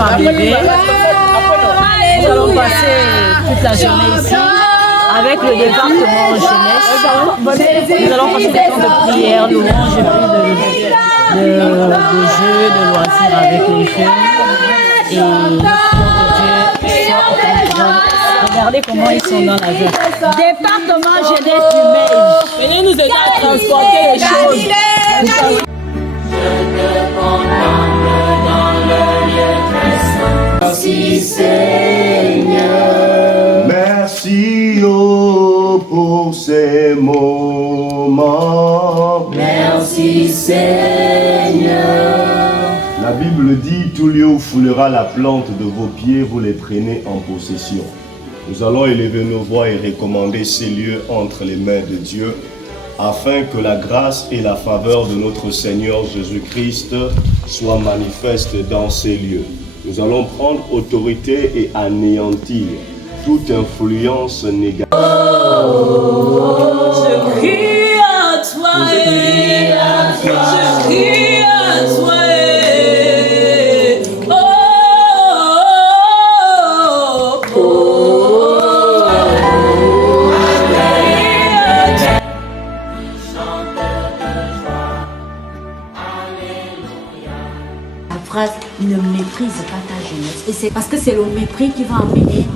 sommes arrivés. Nous allons passer toute la journée ici avec le département jeunesse. Nous allons passer des temps de prière, louange et puis de jeux, de loisirs avec les jeunes. Et que Dieu soit au contrôle. Regardez comment ils sont dans la joie. Département jeunesse du Maine. Venez nous aider à transporter les choses. Merci Seigneur. Merci pour ces moments. Merci Seigneur. La Bible dit, tout lieu où foulera la plante de vos pieds, vous les prenez en possession. Nous allons élever nos voix et recommander ces lieux entre les mains de Dieu, afin que la grâce et la faveur de notre Seigneur Jésus-Christ soient manifestes dans ces lieux. Nous allons prendre autorité et anéantir toute influence négative. Je crie à toi, je crie à toi. Ne méprise pas ta jeunesse. Et c'est parce que c'est le mépris qui va amener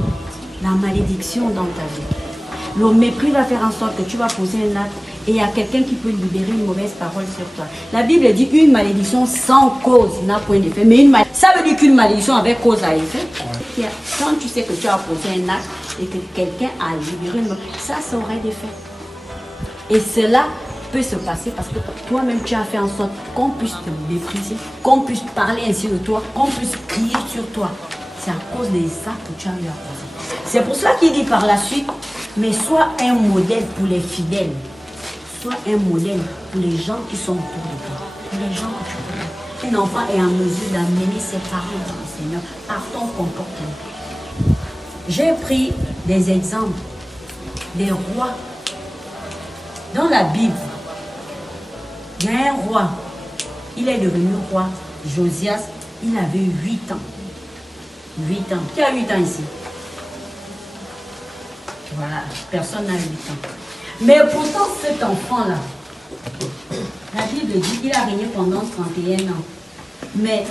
la malédiction dans ta vie. Le mépris va faire en sorte que tu vas poser un acte et il y a quelqu'un qui peut libérer une mauvaise parole sur toi. La Bible dit une malédiction sans cause n'a point d'effet. Mais ça veut dire qu'une malédiction avec cause à effet. Quand tu sais que tu as posé un acte et que quelqu'un a libéré une ça aurait des faits. Et cela peut se passer parce que toi-même tu as fait en sorte qu'on puisse te mépriser, qu'on puisse parler ainsi de toi, qu'on puisse crier sur toi. C'est à cause des actes que tu as eu à poser. C'est pour cela qu'il dit par la suite, mais sois un modèle pour les fidèles, sois un modèle pour les gens qui sont autour de toi, pour les gens que tu connais. Un enfant est en mesure d'amener ses paroles dans le Seigneur par ton comportement. J'ai pris des exemples des rois dans la Bible. Il y a un roi, il est devenu roi, Josias, il avait 8 ans. 8 ans. Qui a 8 ans ici? Voilà, personne n'a 8 ans. Mais pourtant, cet enfant-là, la Bible dit qu'il a régné pendant 31 ans. Mais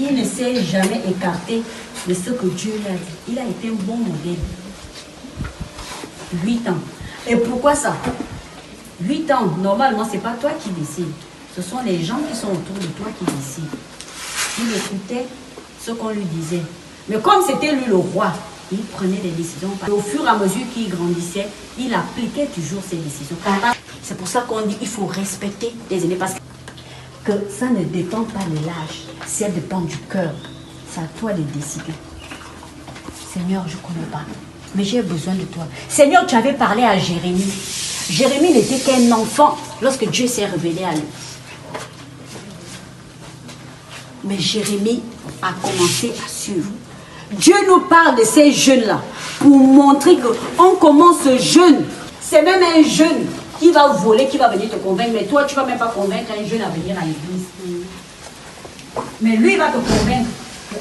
il ne s'est jamais écarté de ce que Dieu lui a dit. Il a été un bon modèle. 8 ans. Et pourquoi ça? 8 ans, normalement, ce n'est pas toi qui décides. Ce sont les gens qui sont autour de toi qui décident. Il écoutait ce qu'on lui disait. Mais comme c'était lui le roi, il prenait des décisions. Au fur et à mesure qu'il grandissait, il appliquait toujours ses décisions. C'est pour ça qu'on dit qu'il faut respecter les aînés. Parce que ça ne dépend pas de l'âge, ça dépend du cœur. C'est à toi de décider. Seigneur, je ne connais pas, mais j'ai besoin de toi. Seigneur, tu avais parlé à Jérémie. Jérémie n'était qu'un enfant lorsque Dieu s'est révélé à lui. Mais Jérémie a commencé à suivre. Dieu nous parle de ces jeunes-là pour montrer qu'on commence jeune. C'est même un jeune qui va voler, qui va venir te convaincre. Mais toi, tu ne vas même pas convaincre un jeune à venir à l'église. Mais lui, il va te convaincre.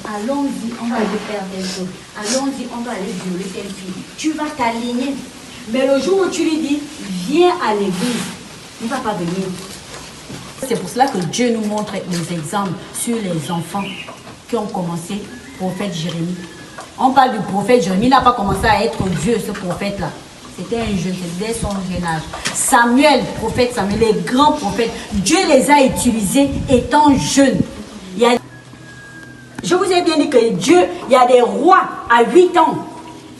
Allons-y, on va aller faire des choses. Allons-y, on va aller violer telle fille. Tu vas t'aligner. Mais le jour où tu lui dis, viens à l'église, il ne va pas venir. C'est pour cela que Dieu nous montre des exemples sur les enfants qui ont commencé, prophète Jérémie. On parle du prophète Jérémie, il n'a pas commencé à être Dieu, ce prophète-là. C'était un jeune, dès son jeune âge. Samuel, prophète Samuel, les grands prophètes, Dieu les a utilisés étant jeunes. Je vous ai bien dit que Dieu, il y a des rois à 8 ans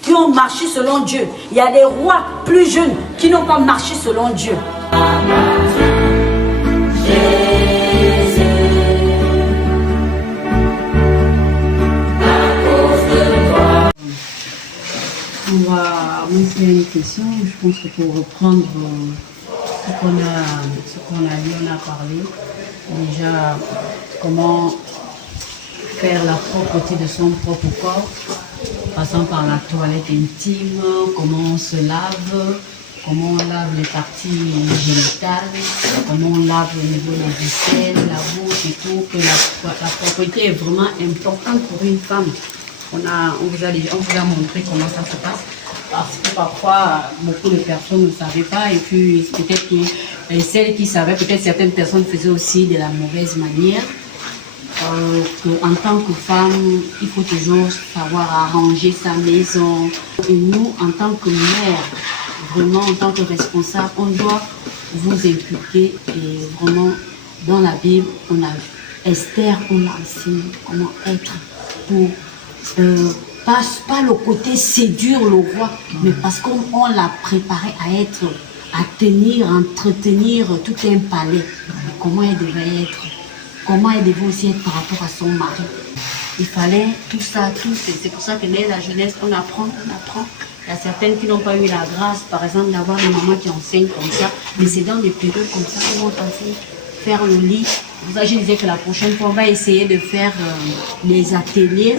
qui ont marché selon Dieu. Il y a des rois plus jeunes qui n'ont pas marché selon Dieu. Moi, c'est une question. Je pense que pour reprendre ce qu'on a dit, on a parlé. Déjà, comment faire la propreté de son propre corps, passant par la toilette intime, comment on se lave, comment on lave les parties génitales, comment on lave au niveau des aisselles, la bouche et tout, que la propreté est vraiment importante pour une femme. On vous a montré comment ça se passe. Parce que parfois, beaucoup de personnes ne savaient pas, et puis peut-être que celles qui savaient, peut-être certaines personnes faisaient aussi de la mauvaise manière. En tant que femme, il faut toujours savoir arranger sa maison. Et nous, en tant que mère, vraiment en tant que responsable, on doit vous inculquer. Et vraiment, dans la Bible, on a Esther, on a enseigné comment être pour pas le côté séduire le roi, mais parce qu'on l'a préparé à tenir, entretenir tout un palais. Et comment elle devait être, comment elle devait aussi être par rapport à son mari. Il fallait tout ça, c'est pour ça que dès la jeunesse, on apprend. Il y a certaines qui n'ont pas eu la grâce, par exemple, d'avoir une maman qui enseigne comme ça, mais c'est dans des périodes comme ça qu'on enseigne faire le lit. Pour ça, je disais que la prochaine fois, on va essayer de faire les ateliers,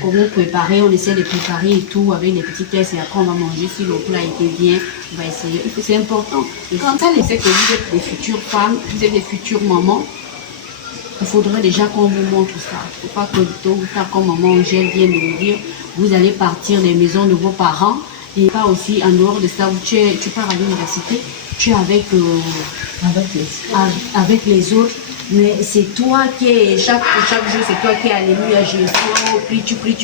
comment préparer, on essaie de préparer et tout avec les petits tests, et après on va manger si le plat était bien, on va essayer. C'est important. Et quand ça, c'est que vous êtes des futures femmes, vous êtes des futures mamans, il faudrait déjà qu'on vous montre ça. Il ne faut pas que tôt ou tard, comme maman Angèle vient de nous dire, vous allez partir des maisons de vos parents, et pas aussi en dehors de ça, où tu pars à l'université, tu es avec les autres. Mais c'est toi qui es, chaque jour, c'est toi qui es alléluia, Jésus, tu pries.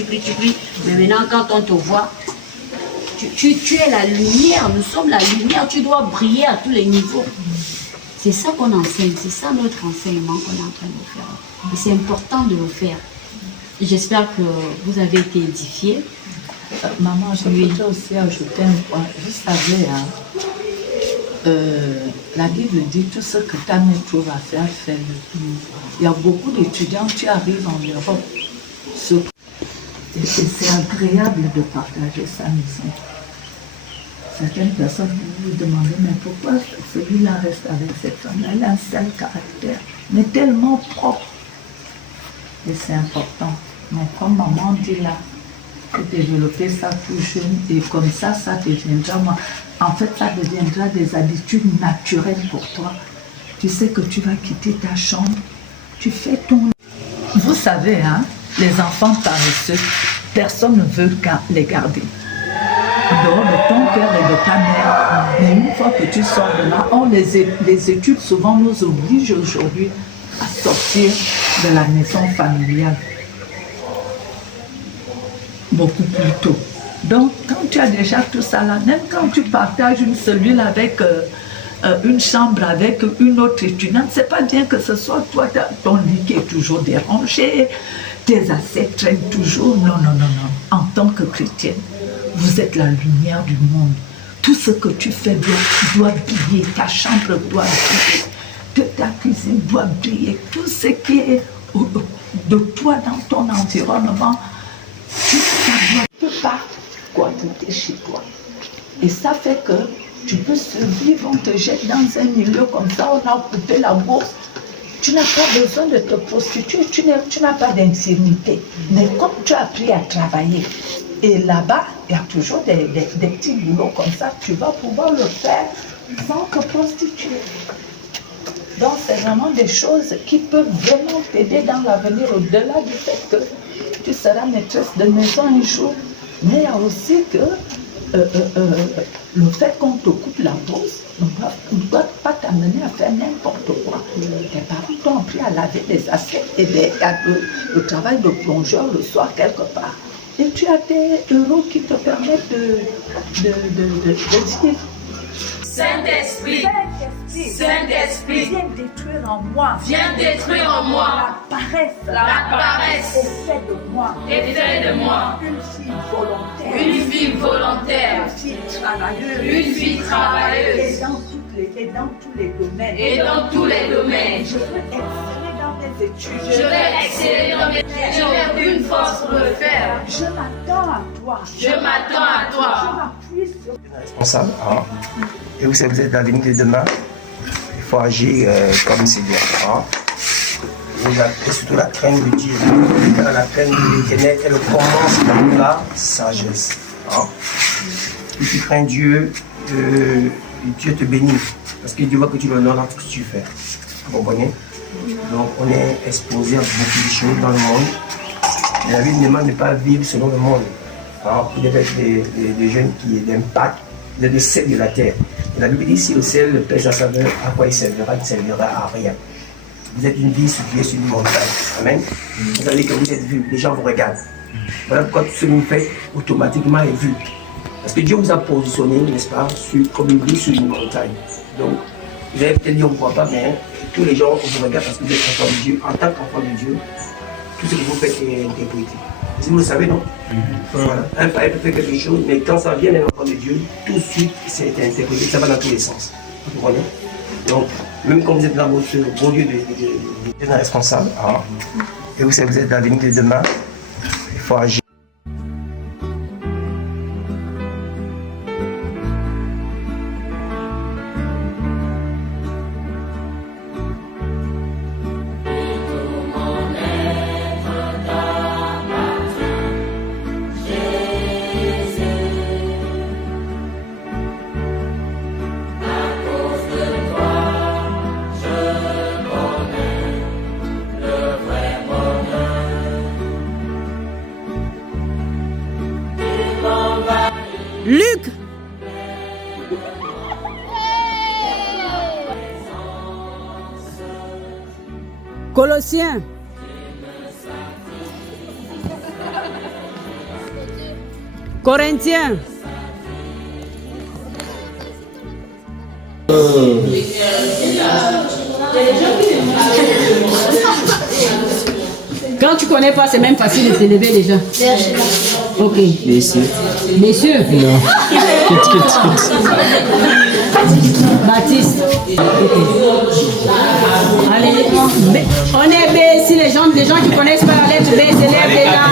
Mais maintenant, quand on te voit, tu es la lumière, nous sommes la lumière, tu dois briller à tous les niveaux. C'est ça qu'on enseigne, c'est ça notre enseignement qu'on est en train de faire. Et c'est important de le faire. J'espère que vous avez été édifiés. Maman, je voudrais aussi ajouter un point. Vous savez, la Bible dit tout ce que ta main trouve à faire, fais-le. Il y a beaucoup d'étudiants qui arrivent en Europe. Et c'est agréable de partager sa maison. Certaines personnes vous demandent, mais pourquoi celui-là reste avec cette femme? Elle a un seul caractère, mais tellement propre. Et c'est important. Mais comme maman dit là, il faut développer ça tout jeune, et comme ça deviendra, en fait, ça deviendra des habitudes naturelles pour toi. Tu sais que tu vas quitter ta chambre, tu fais ton... Vous savez, hein, les enfants paresseux, personne ne veut les garder. En dehors de ton père et de ta mère. Mais une fois que tu sors de là, les études souvent nous obligent aujourd'hui à sortir de la maison familiale. Beaucoup plus tôt. Donc, quand tu as déjà tout ça là, même quand tu partages une cellule avec une chambre avec une autre étudiante, c'est pas bien que ce soit toi, ton lit qui est toujours dérangé, tes assiettes traînent toujours. Non. En tant que chrétienne, vous êtes la lumière du monde. Tout ce que tu fais doit briller. Ta chambre doit briller. Ta cuisine doit briller. Tout ce qui est de toi dans ton environnement, ça ne peut pas cohabiter chez toi. Et ça fait que tu peux survivre, on te jette dans un milieu comme ça, on a coupé la bourse. Tu n'as pas besoin de te prostituer, tu n'as pas d'intimité. Mais comme tu as appris à travailler, et là-bas, il y a toujours des petits boulots comme ça, tu vas pouvoir le faire sans te prostituer. Donc c'est vraiment des choses qui peuvent vraiment t'aider dans l'avenir, au-delà du fait que tu seras maîtresse de maison un jour. Mais il y a aussi que le fait qu'on te coupe la bourse ne doit pas t'amener à faire n'importe quoi. Tes parents t'ont appris à laver les assiettes et le travail de plongeur le soir quelque part. Et tu as des euros qui te permettent de vivre. Saint-Esprit, Saint-Esprit, viens détruire en moi. viens détruire en moi La paresse. la paresse Et fais de moi et fais de moi une fille volontaire. une fille volontaire, Une fille travailleuse. une fille travailleuse Et dans tous les domaines. et dans tous les domaines. Je veux exceller dans mes études. Je vais exceller dans mes études, j'ai une force pour le faire. Je m'attends à toi. Je m'attends à Je toi. m'appuie sur Responsable, hein. Et vous savez, vous êtes l'avenir de demain. Il faut agir comme c'est bien. Hein. Et surtout la crainte de Dieu. Car la crainte de l'Éternel est le commencement de la sagesse. Hein. Si tu crains Dieu, Dieu te bénit. Parce que Dieu voit que tu l'honores dans tout ce que tu fais. Vous comprenez? Donc on est exposé à beaucoup de choses dans le monde. Et la Bible demande de ne pas vivre selon le monde. Alors, vous devez être des jeunes qui aient l'impact, vous êtes le sel de la terre. Et la Bible dit si le sel pèse sa saveur, à quoi il servira? Il ne servira à rien. Vous êtes une vie située sur une montagne. Amen. Vous allez que vous êtes vu, les gens vous regardent. Voilà pourquoi tout ce que vous faites automatiquement est vu. Parce que Dieu vous a positionné, n'est-ce pas, comme une vie sur une montagne. Donc, vous allez peut-être dire on ne croit pas, mais tous les gens vous regardent parce que vous êtes enfant de Dieu. En tant qu'enfant de Dieu, tout ce que vous faites est interprété. Si vous le savez, non? Voilà. Un païen peut faire quelque chose, mais quand ça vient d'un enfant de Dieu, tout de suite, c'est interprété, ça va dans tous les sens. Vous comprenez? Donc, même quand vous êtes dans votre beau lieu de responsable, et vous savez, vous êtes l'avenir de demain, il faut agir. Luc. Colossiens. Corinthiens. Quand tu connais pas, c'est même facile de s'élever déjà. Ok. Messieurs. Messieurs? Non. Baptiste. Ok. Allez, on est B. Si les gens qui connaissent pas la lettre B s'élèvent déjà.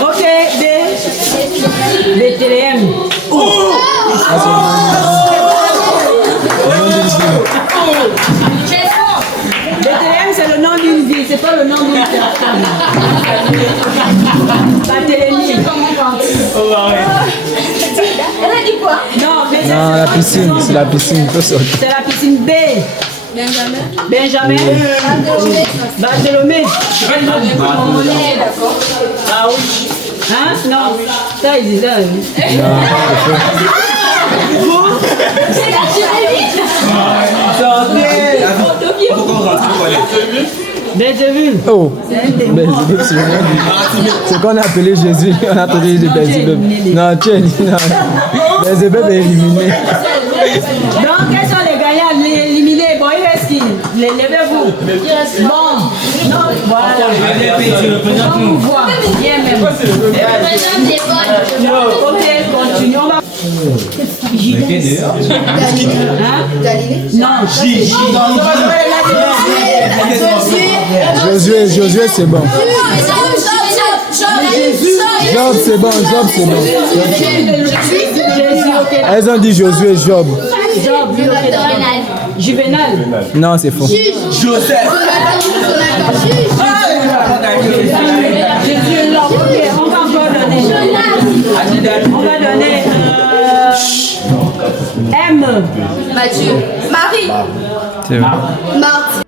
Ok, B. Bethléem. Bethléem, c'est le nom d'une ville, c'est pas le nom d'une personne. Barthélemy. Elle a dit quoi? Non, la piscine, c'est la piscine. C'est la piscine B. Benjamin. Bartholomé. Ah oui. Hein? Non, ça il disait. Belzébul. Oh, Belzébul, c'est qu'on a appelé Jésus. On a appelé de Belzébul. Non, tu es éliminé. Belzébul est éliminé. Donc, quels sont les gagnants? Les éliminés. Bon, il reste qui? Levez-vous. Bon, non, voilà. On vous voit. Bien même. Ok, continuons. Non, Josué, c'est bon. Job, c'est bon. Elles ont dit Josué, Job. Juvenal. Non, c'est faux. Joseph. Jésus est là. Ok, on va encore donner. On va donner. M. Mathieu. Marie. C'est vrai. Marthe.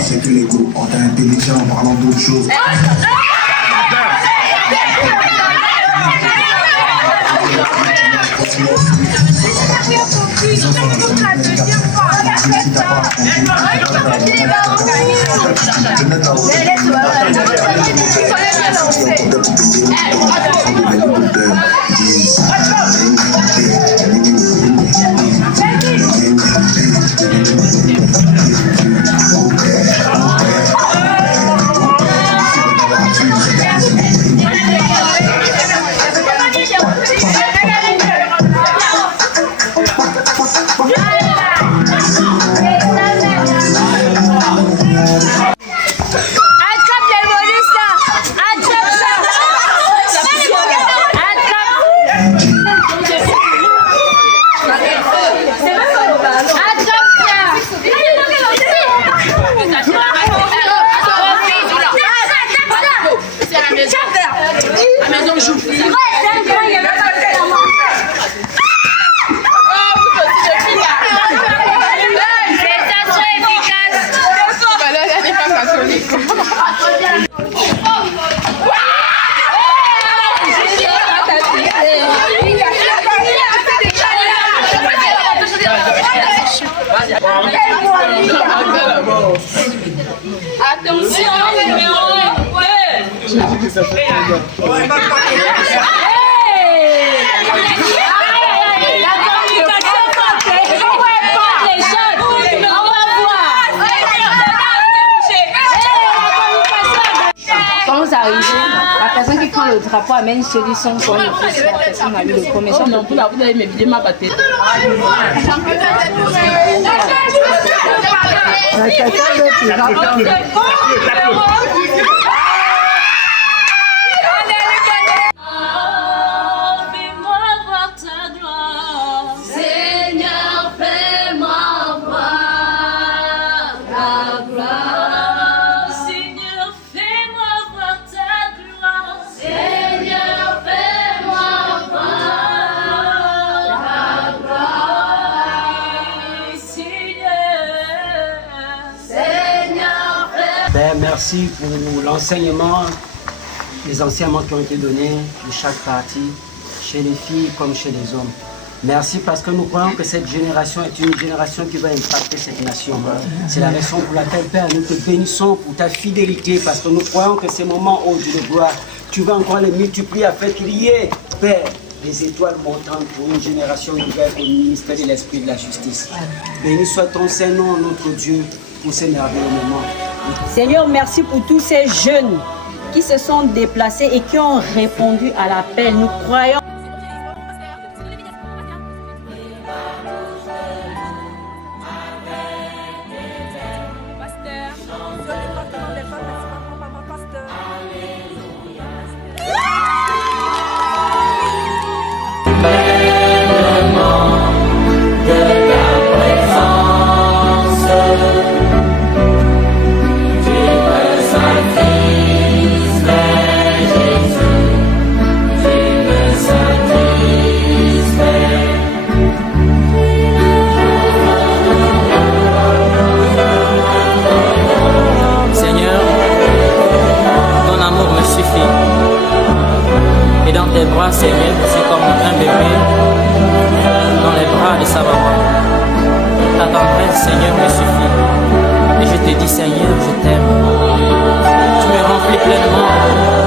C'est que l'ego, on est intelligent en parlant d'autres choses. Quand ça arrive, la personne qui prend le drapeau amène celui son coin, la personne a eu le premier. Non, vous avez mes vidéos, ma bataille. Merci pour l'enseignement, les enseignements qui ont été donnés de chaque partie, chez les filles comme chez les hommes. Merci parce que nous croyons que cette génération est une génération qui va impacter cette nation. C'est la raison pour laquelle, Père, nous te bénissons pour ta fidélité parce que nous croyons que ces moments, oh Dieu de gloire, tu vas encore les multiplier afin qu'il y ait, Père, des étoiles montantes pour une génération nouvelle au ministère de l'Esprit de la Justice. Béni soit ton Saint-Nom, notre Dieu, pour ces merveilleux moments. Seigneur, merci pour tous ces jeunes qui se sont déplacés et qui ont répondu à l'appel. Nous croyons. Seigneur, c'est comme un bébé dans les bras de sa maman. Ta tendresse, Seigneur, me suffit. Et je te dis, Seigneur, je t'aime. Tu me remplis pleinement